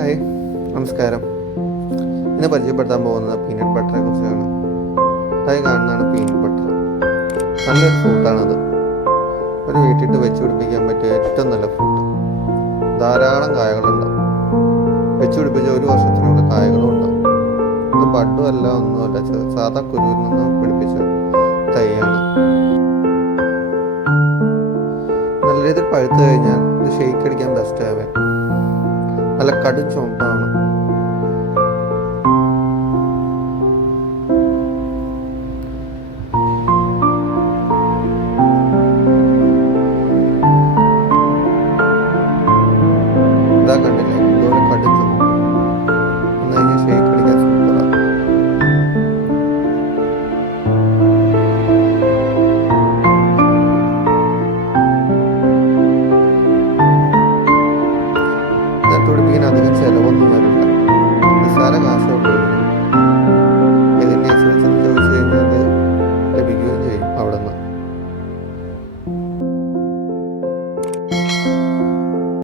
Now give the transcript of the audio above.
Hi, നമസ്കാരം. ഇന്ന് പരിചയപ്പെടുത്താൻ പോകുന്നത് പീനട്ട് ബട്ടറെ കുറിച്ചാണ്. അതായി കാണുന്നതാണ് പീനട്ട് ബട്ടർ. നല്ലൊരു ഫ്രൂട്ടാണത്. ഒരു വീട്ടിട്ട് വെച്ച് പിടിപ്പിക്കാൻ പറ്റിയ ഏറ്റവും നല്ല ഫ്രൂട്ട്. ധാരാളം കായകളുണ്ടാവും. വെച്ച് പിടിപ്പിച്ച ഒരു വർഷത്തിനുള്ള കായകളും ഉണ്ടാവും. ഇത് ബഡും അല്ല, ഒന്നുമല്ല, സാധാ കുരുവിൽ നിന്ന് പിടിപ്പിച്ച തൈയാണ്. നല്ല രീതിയിൽ പഴുത്തു കഴിഞ്ഞാൽ ഇത് ഷെയ്ക്ക് അടിക്കാൻ ബെസ്റ്റ് ആവേ. നല്ല കടും ചുവപ്പാണ്. ഇതാ കണ്ടില്ലേ, ഇതുപോലെ കടും ചുവപ്പ്. ഒന്ന് കഴിഞ്ഞാൽ ഷെയ്ക്ക് അടിക്കാൻ സൂപ്പറാണ്. നട്ടുപിടിപ്പിക്കാൻ അധികം ചിലവൊന്നും വരില്ല. നിസ്സാര കാശേ ഉള്ളൂ.